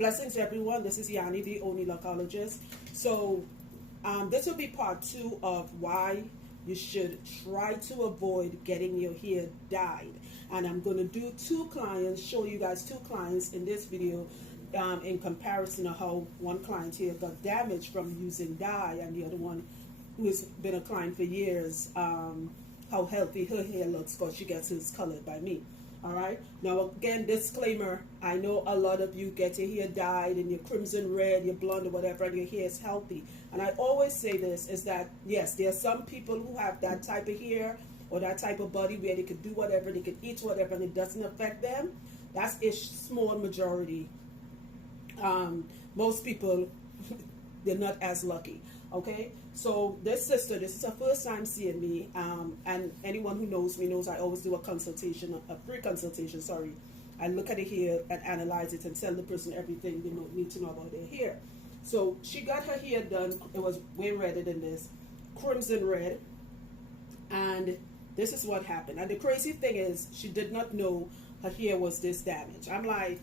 Blessings, everyone. This is Yanni, the only lochologist. So, this will be part 2 of why you should try to avoid getting your hair dyed. And I'm going to do 2 clients, show you guys 2 clients in this video in comparison of how one client here got damaged from using dye and the other one who's been a client for years, how healthy her hair looks because she gets hers colored by me. All right. Now, again, disclaimer. I know a lot of you get your hair dyed and your crimson red, your blonde or whatever, and your hair is healthy. And I always say this is that, yes, there are some people who have that type of hair or that type of body where they could do whatever, they could eat whatever, and it doesn't affect them. That's a small majority. Most people, they're not as lucky. Okay, so this sister, this is her first time seeing me, and anyone who knows me knows I always do a consultation, a free consultation, sorry. I look at it here and analyze it and tell the person everything they need to know about their hair. So she got her hair done, it was way redder than this, crimson red, and this is what happened. And the crazy thing is, she did not know her hair was this damaged. I'm like,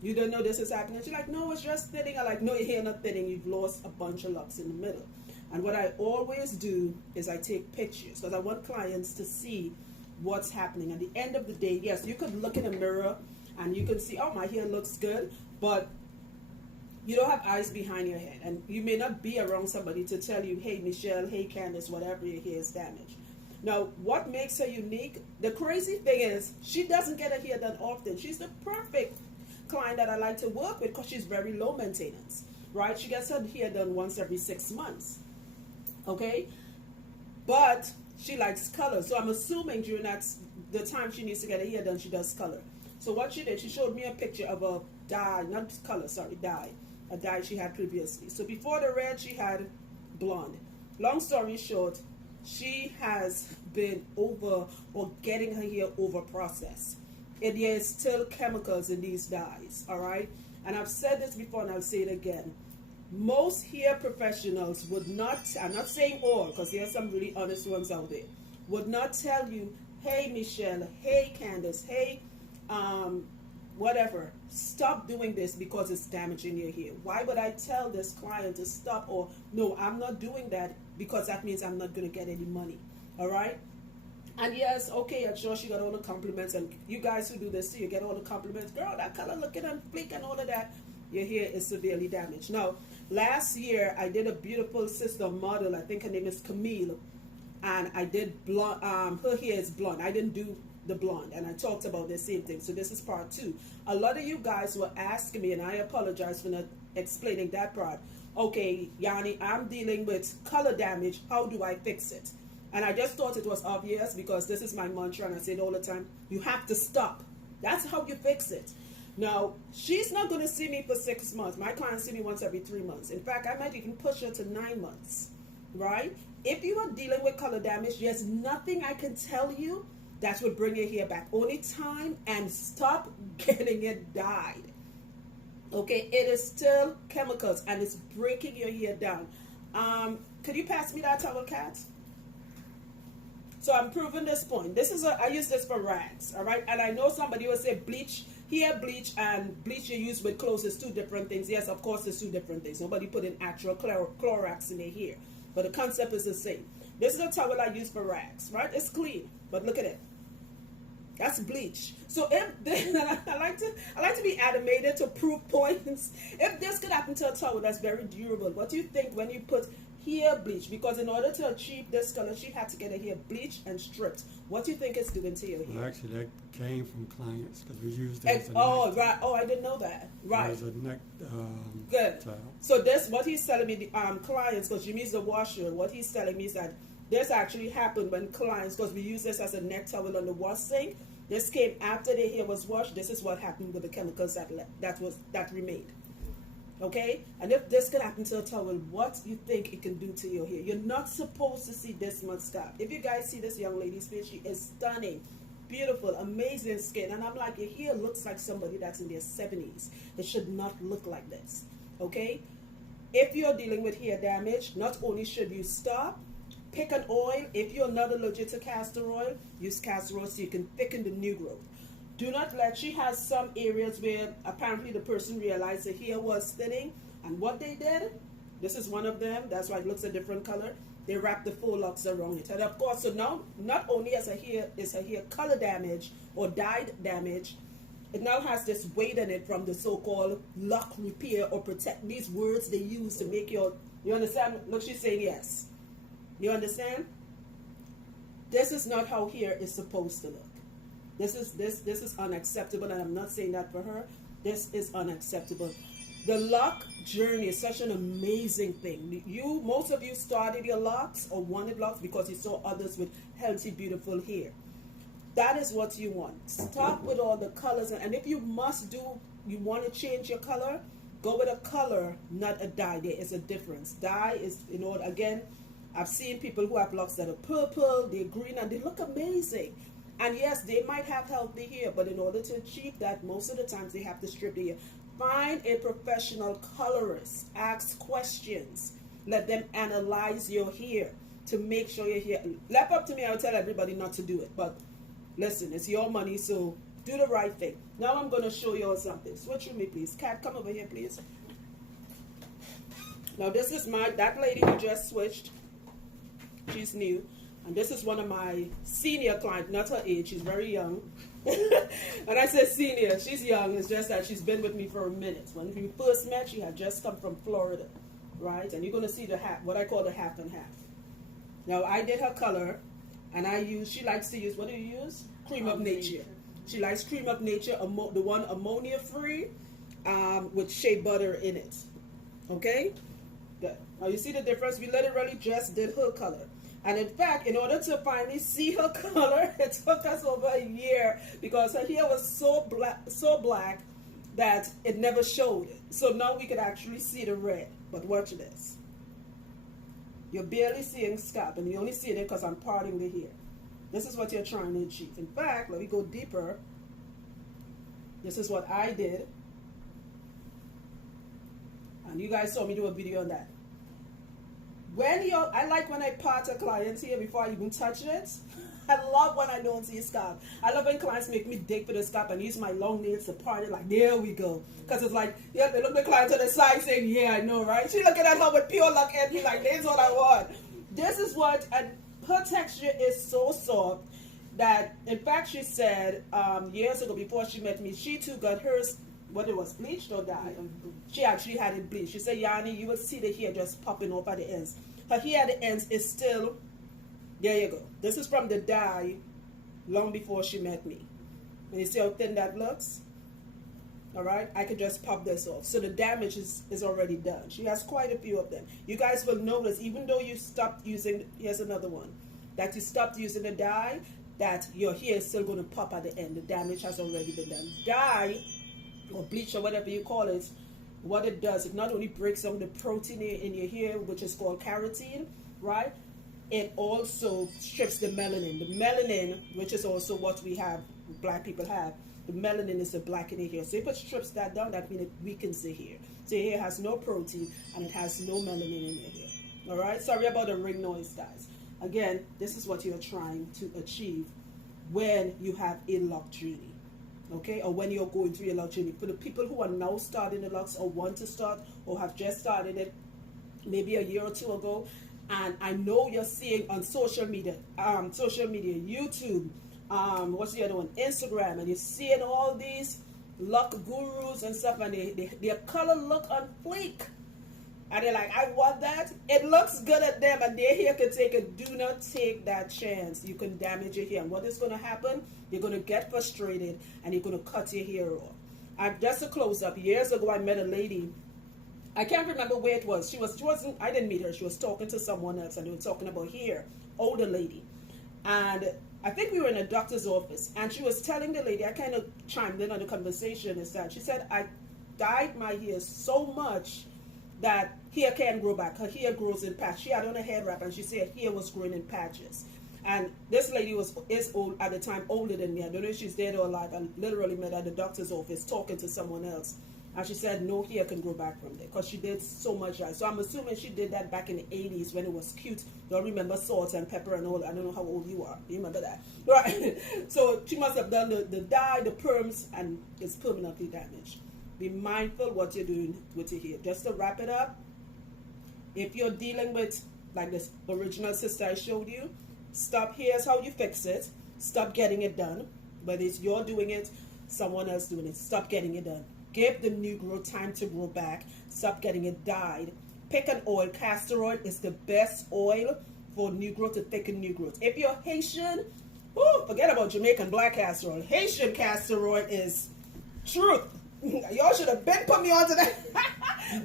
you don't know this is happening? She's like, no, it's just thinning. I'm like, no, your hair not thinning. You've lost a bunch of locks in the middle. And what I always do is I take pictures because I want clients to see what's happening. At the end of the day, yes, you could look in a mirror and you can see, oh, my hair looks good, but you don't have eyes behind your head. And you may not be around somebody to tell you, hey, Michelle, hey, Candace, whatever, your hair is damaged. Now, what makes her unique? The crazy thing is she doesn't get her hair done often. She's the perfect client that I like to work with because she's very low maintenance, right? She gets her hair done once every 6 months, okay? But she likes color, so I'm assuming during the time she needs to get her hair done, she does color. So what she did, she showed me a picture of a dye, not color, sorry, dye, a dye she had previously. So before the red, she had blonde. Long story short, she has been getting her hair over processed. It is still chemicals in these dyes, all right? And I've said this before and I'll say it again. Most hair professionals would not, I'm not saying all, because there are some really honest ones out there, would not tell you, hey, Michelle, hey, Candace, hey, whatever, stop doing this because it's damaging your hair. Why would I tell this client to stop? Or, no, I'm not doing that because that means I'm not going to get any money, all right? And yes, okay, I'm sure she got all the compliments, and you guys who do this too, you get all the compliments. Girl, that color looking and fleek and all of that. Your hair is severely damaged. Now, last year, I did a beautiful sister model. I think her name is Camille. And I did blonde, her hair is blonde. I didn't do the blonde, and I talked about the same thing. So this is part 2. A lot of you guys were asking me, and I apologize for not explaining that part. Okay, Yanni, I'm dealing with color damage. How do I fix it? And I just thought it was obvious because this is my mantra and I say it all the time. You have to stop. That's how you fix it. Now, she's not going to see me for 6 months. My clients see me once every 3 months. In fact, I might even push her to 9 months, right? If you are dealing with color damage, there's nothing I can tell you that would bring your hair back. Only time and stop getting it dyed. Okay, it is still chemicals and it's breaking your hair down. Could you pass me that towel, Kat? So I'm proving this point. This is I use this for rags, all right? And I know somebody will say bleach, hair bleach and bleach you use with clothes is 2 different things. Yes, of course, it's 2 different things. Nobody put in actual Clorox in their hair. But the concept is the same. This is a towel I use for rags, right? It's clean, but look at it. That's bleach. So if I like to be animated to prove points. If this could happen to a towel that's very durable, what do you think when you put hair bleach? Because in order to achieve this color, she had to get her hair bleached and stripped. What do you think it's doing to your hair? Well, actually, that came from clients because we used it as a oh, neck right. Oh, I didn't know that. Right. as a neck Good. towel. So this, what he's telling me, the clients, because Jimmy's the washer, what he's telling me is that this actually happened when clients, because we use this as a neck towel on the wash sink. This came after the hair was washed. This is what happened with the chemicals that remained. Okay? And if this can happen to a towel, what you think it can do to your hair? You're not supposed to see this much scalp. If you guys see this young lady's face, she is stunning, beautiful, amazing skin. And I'm like, your hair looks like somebody that's in their 70s. It should not look like this. Okay? If you're dealing with hair damage, not only should you stop, pick an oil. If you're not allergic to castor oil, use castor oil so you can thicken the new growth. Do not let, she has some areas where apparently the person realized the hair was thinning, and what they did, this is one of them, that's why it looks a different color, they wrapped the faux locks around it. And of course, so now, not only is her hair color damage or dyed damage, it now has this weight in it from the so-called lock repair or protect, these words they use to make your, you understand? Look, she's saying yes. You understand? This is not how hair is supposed to look. This is unacceptable, and I'm not saying that for her. This is unacceptable. The lock journey is such an amazing thing. Most of you started your locks or wanted locks because you saw others with healthy, beautiful hair. That is what you want. Stop with all the colors, and if you want to change your color, go with a color, not a dye. There is a difference. Dye is, again, I've seen people who have locks that are purple, they're green, and they look amazing. And yes, they might have healthy hair, but in order to achieve that, most of the times they have to strip the hair. Find a professional colorist. Ask questions. Let them analyze your hair to make sure your hair. Left up to me, I'll tell everybody not to do it. But listen, it's your money, so do the right thing. Now I'm going to show you all something. Switch with me, please. Kat, come over here, please. Now this is that lady who just switched. She's new. And this is one of my senior clients, not her age, she's very young. And I say senior, she's young, it's just that she's been with me for a minute. When we first met, she had just come from Florida, right? And you're going to see the half, what I call the half and half. Now, I did her color, and she likes to use, what do you use? Cream of Nature. She likes Cream of Nature, the one ammonia-free with shea butter in it. Okay? Good. Now, you see the difference? We literally just did her color. And in fact, in order to finally see her color, it took us over a year because her hair was so black that it never showed. So now we could actually see the red. But watch this. You're barely seeing scalp, and you're only seeing it because I'm parting the hair. This is what you're trying to achieve. In fact, let me go deeper. This is what I did. And you guys saw me do a video on that. I like when I part a client's hair before I even touch it. I love when I don't see scalp. I love when clients make me dig for the scalp and use my long nails to part it, like, there we go. Because it's like, yeah, they look the client to the side saying, yeah, I know, right? She looking at her with pure luck and be like, this is what I want. This is what, and her texture is so soft that, in fact, she said years ago before she met me, she too got hers, what it was, bleached or dyed? She actually had it bleached. She said, Yanni, you will see the hair just popping off at the ends. Her hair at the ends is still, there you go. This is from the dye long before she met me. And you see how thin that looks? All right, I could just pop this off. So the damage is already done. She has quite a few of them. You guys will notice, even though you stopped using, here's another one, that you stopped using the dye, that your hair is still going to pop at the end. The damage has already been done. Dye, or bleach or whatever you call it, what it does, it not only breaks down the protein in your hair, which is called keratin, right? It also strips the melanin. The melanin, which is also what we have, black people have, the melanin is the black in your hair. So if it strips that down, that means it weakens the hair. So your hair has no protein and it has no melanin in your hair. All right? Sorry about the ring noise, guys. Again, this is what you're trying to achieve when you have a lock journey. Okay, or when you're going through your lock journey. For the people who are now starting the locks or want to start or have just started it maybe a year or two ago, and I know you're seeing on social media, YouTube, what's the other one, Instagram, and you're seeing all these lock gurus and stuff, and their color look on fleek. And they're like, I want that. It looks good at them, and their hair can take it. Do not take that chance. You can damage your hair. And what is going to happen? You're going to get frustrated, and you're going to cut your hair off. Just a close-up. Years ago, I met a lady. I can't remember where it was. She wasn't. I didn't meet her. She was talking to someone else, and they were talking about hair. Older lady. And I think we were in a doctor's office, and she was telling the lady, I kind of chimed in on the conversation, is that she said, I dyed my hair so much that hair can't grow back. Her hair grows in patches. She had on a head wrap, and she said hair was growing in patches. And this lady is old at the time, older than me. I don't know if she's dead or alive. I literally met her at the doctor's office talking to someone else. And she said no hair can grow back from there because she did so much dye. So I'm assuming she did that back in the 80s when it was cute. Y'all remember salt and pepper and all that. I don't know how old you are. You remember that? Right. So she must have done the dye, the perms, and it's permanently damaged. Be mindful what you're doing with your hair. Just to wrap it up, if you're dealing with like this original sister I showed you, stop. Here's how you fix it. Stop getting it done. Whether it's you're doing it, someone else doing it, stop getting it done. Give the new growth time to grow back. Stop getting it dyed. Pick an oil. Castor oil is the best oil for new growth, to thicken new growth. If you're Haitian, forget about Jamaican black castor oil. Haitian castor oil is truth. Y'all should have been put me onto that.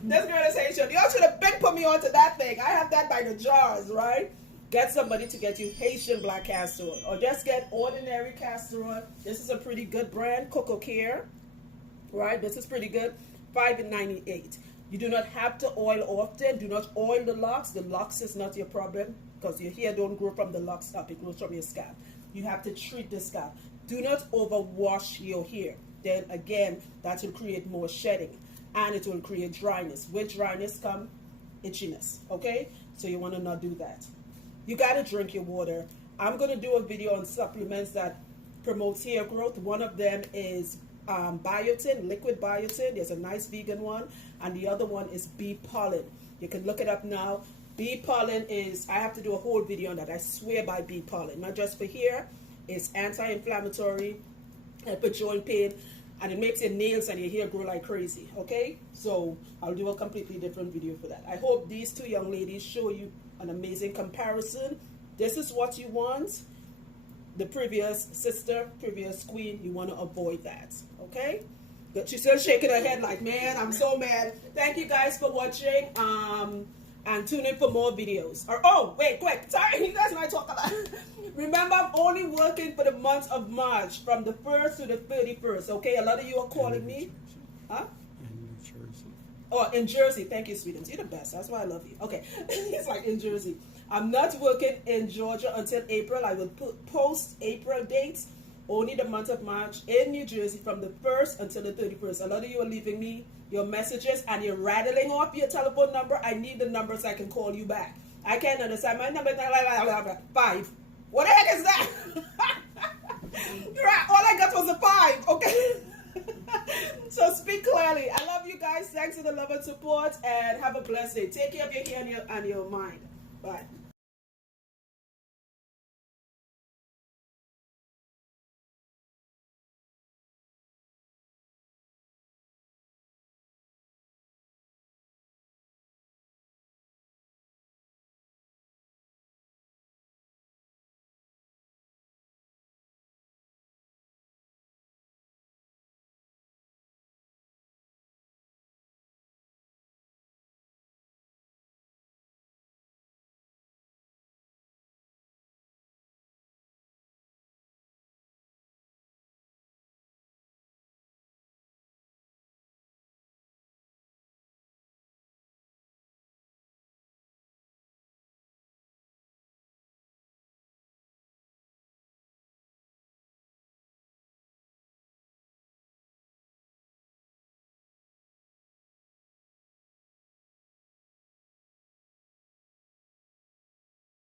This girl is Haitian. Y'all should have been put me onto that thing. I have that by the jars, right? Get somebody to get you Haitian black castor oil, or just get ordinary castor oil. This is a pretty good brand, Coco Care. Right, this is pretty good. $5.98. You do not have to oil often. Do not oil the locks. The locks is not your problem because your hair don't grow from the locks up. It grows from your scalp. You have to treat the scalp. Do not overwash your hair. Then again, that will create more shedding and it will create dryness. With dryness come itchiness. Okay, so you want to not do that. You got to drink your water. I'm going to do a video on supplements that promotes hair growth. One of them is biotin, liquid biotin. There's a nice vegan one, and the other one is bee pollen. You can look it up now. Bee pollen is, I have to do a whole video on that. I swear by bee pollen, not just for hair. It's anti-inflammatory, help with joint pain, and it makes your nails and your hair grow like crazy. Okay, so I'll do a completely different video for that. I hope these two young ladies show you an amazing comparison. This is what you want. The previous sister, previous queen, you want to avoid that. Okay? But she's still shaking her head like, man, I'm so mad. Thank you guys for watching. And tune in for more videos. Or wait, quick. Sorry, you guys might talk a lot. Remember, I'm only working for the month of March from the 1st to the 31st. Okay? A lot of you are calling me. Huh? In New Jersey. Oh, in Jersey. Thank you, sweetums. You're the best. That's why I love you. Okay. It's like in Jersey. I'm not working in Georgia until April. I will post April dates. Only the month of March in New Jersey from the 1st until the 31st. A lot of you are leaving me your messages and you're rattling off your telephone number. I need the number so I can call you back. I can't understand. My number is 5. What the heck is that? Right. All I got was a 5. Okay. So speak clearly. I love you guys. Thanks for the love and support, and have a blessed day. Take care of your hair and your mind. Bye.